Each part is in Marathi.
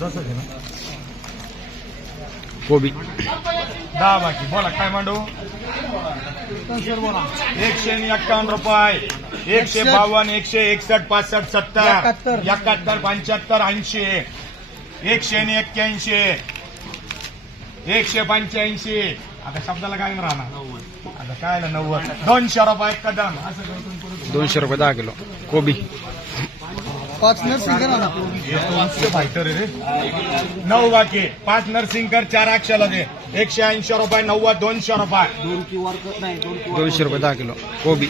दस आहे ना कोबी. दहा बाकी. बोला काय मांडू? एकशे आणि एक्कावन्न रुपये. एकशे बावन्न एकशे एकसष्ट पासष्ट सत्तर. एकाहत्तर. पंच्याहत्तर ऐंशी. एकशे आणि एक्क्याऐंशी. एकशे पंच्याऐंशी. आता शब्दाला काय राहणार? आता काय आलं? नव्वद. दोनशे रुपये कदम असं दोनशे रुपये दहा किलो. कोबी. पाच नर्सिंग करा ना. नऊ बाकी. पाच नर्सिंगकर चार अक्षला दे. एकशे ऐंशी रुपये नव्वद दोनशे रुपये. दोनशे रुपये दहा किलो. कोबी.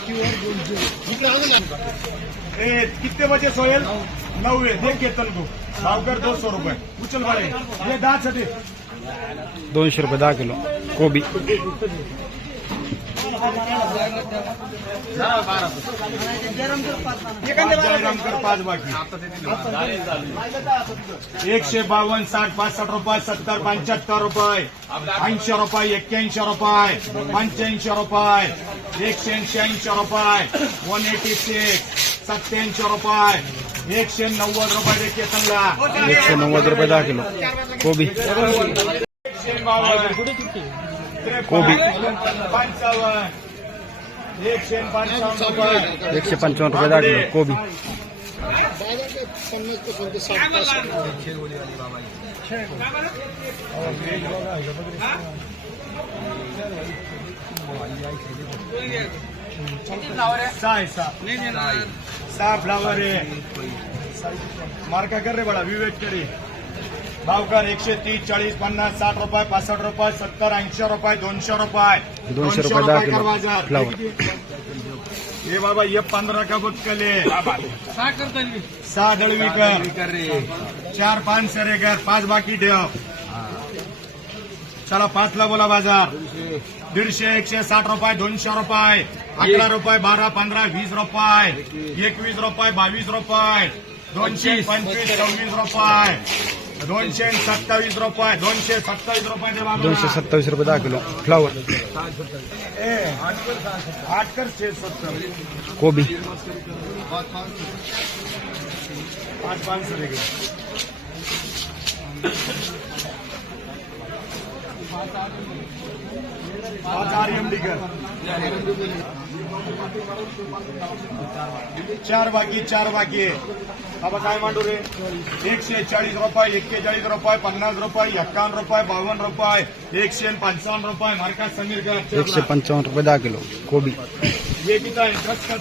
ए, कितने बजे नऊ आहे देख केतन तू भावकर दो सौ रुपये. उचल वाले ये दहा साठी दोनशे रुपये दहा किलो. कोबी. पाच बाकी एकशे बावन्न साठ पासष्ट रुपये सत्तर पंच्याहत्तर रुपये ऐंशी रुपये एक्क्याऐंशी रुपये पंच्याऐंशी रुपये एकशे ऐंशी ऐंशी रुपये वन एटी सिक्स सत्याऐंशी रुपये एकशे नव्वद रुपये एकशे नव्वद रुपये दहा किलो. कोबी. एकशे बावन्न. कोबी. पंचावन्न एकशे पंचावन्न रुपये एकशे पंचावन्न रुपये दहा किलो कोबी सहा आहे सहा सहा फ्लावर आहे मार्का कर रे बडा विवेक करे भावकर एकशे तीस चाळीस पन्नास साठ रुपये पासष्ट रुपये सत्तर ऐंशी रुपये दोनशे रुपये. दोनशे रुपये बाजार. ये बाबा ये पंधरा का बुटकले सहा दळवी कर. चार पाच सरे कर पाच बाकी ठेव. चला पाचला बोला बाजार. दीडशे एकशे साठ रुपये दोनशे रुपये. अकरा रुपये बारा पंधरा वीस रुपये. एकवीस रुपये बावीस रुपये. दोनशे पंचवीस सव्वीस रुपये. दोनशे सत्तावीस रुपये दोनशे सत्तावीस रुपये. दोनशे सत्तावीस रुपये दहा किलो. फ्लावर ए, आठ कर छे सत्तर कोबी पाच पाच चार बाकी चार बाकी। बाबा काय मांडू रे? एकशे चाळीस रुपये एक्केचाळीस रुपये पन्नास रुपये एक्कावन्न रुपये बावन्न रुपये एकशे पंचावन्न रुपये. मार्का समीर एकशे पंचावन्न रुपये दहा किलो कोबी. ये किती आहे? ट्रस्ट का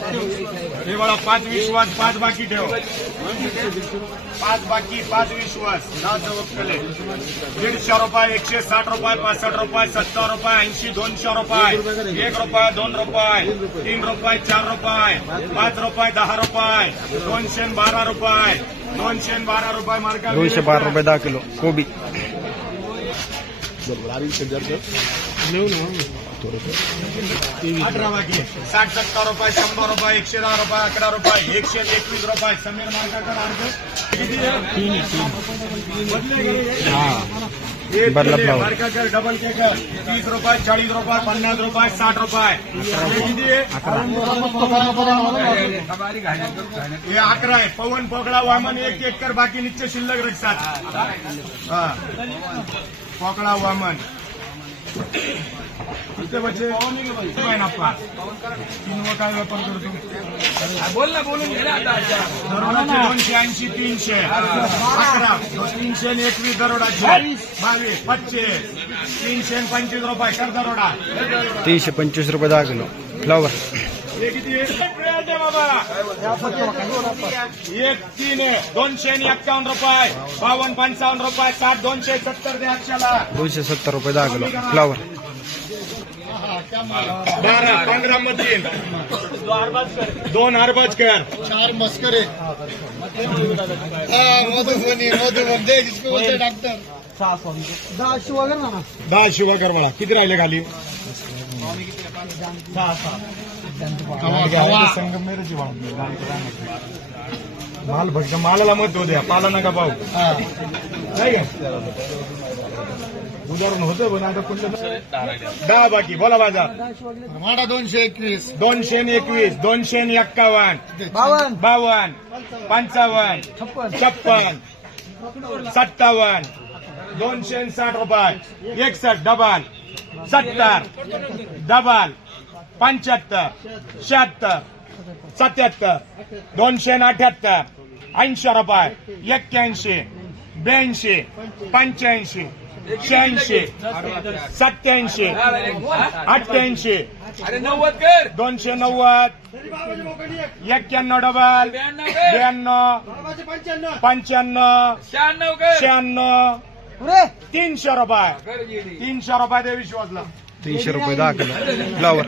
दम का हे बघा पाच विश्वास पाच बाकी ठेव. पाच बाकी पाच विश्वास दहा चौकले दीडशे रुपये एकशे साठ रुपये पासष्ट रुपये सत्तर रुपये ऐंशी दोनशे रुपये. एक रुपये दोन रुपये. तीन रुपये चार रुपये. पाच रुपये दहा रुपये. दोनशे बारा रुपये. दोनशे बारा रुपये मार्का दोनशे बारा रुपये दहा किलो. कोबी. अठरा बाकी. साठ सत्तर रुपये शंभर रुपये एकशे दहा रुपये अकरा रुपये एकशे एकवीस रुपये. समीर मार्काकर अर्ज. मार्काकर डबल केकर तीस रुपये चाळीस रुपये पन्नास रुपये साठ रुपये. हे अकरा. आहे. पवन पोकळा वामन एक एक कर बाकी नित्य शिल्लक रक्षात हा. पोकळा वामन. तीन काय व्यापार करतो बोल ना बोलून दरोडाचे दोनशे ऐंशी तीनशे अकरा तीनशे आणि एकवीस दरोडाचे बावीस पच्चीस तीनशे आणि पंचवीस रुपये कर दरोडा तीनशे पंचवीस रुपये दहा किलो. फ्लावर हे किती बाबा एक तीन आहे दोनशे आणि एक्कावन्न रुपये बावन्न पंचावन्न रुपये साठ दोनशे सत्तर दे अक्षाला. दोनशे सत्तर रुपये दहा किलो. फ्लावर बारा पंधरा मधील दोन हरबाजकर चार मस्करे. मधुबनी मधुबन दे जिसको बोलते डॉक्टर. दहा शिवा कर ना दहा शिवाकर मला किती राहिले खाली? संगमेर माल फक्त मालाला मत होऊ द्या. पाला नका पाहू. नाही का? उदाहरण होतं पण आता कुठलं दहा बाकी बोला माझा माडा दोनशे एकवीस. दोनशे एकवीस दोनशे एक्कावन्न. बावन्न. बावन्न पंचावन्न छप्पन. सत्तावन्न दोनशे साठ रुपये. एकसष्ट डबल सत्तर डबल पंच्याहत्तर शहात्तर सत्याहत्तर दोनशे अठ्याहत्तर ऐंशी रुपये एक्क्याऐंशी ब्याऐंशी पंच्याऐंशी शहाऐंशी सत्याऐंशी अठ्ठ्याऐंशी अरे नव्वद कर दोनशे नव्वद एक्क्याण्णव डबल ब्याण्णव पंच्याण्णव शहाण्णव शहाण्णव तीनशे रुपये. तीनशे रुपये दे विश्वासला. तीनशे रुपये दहा फ्लावर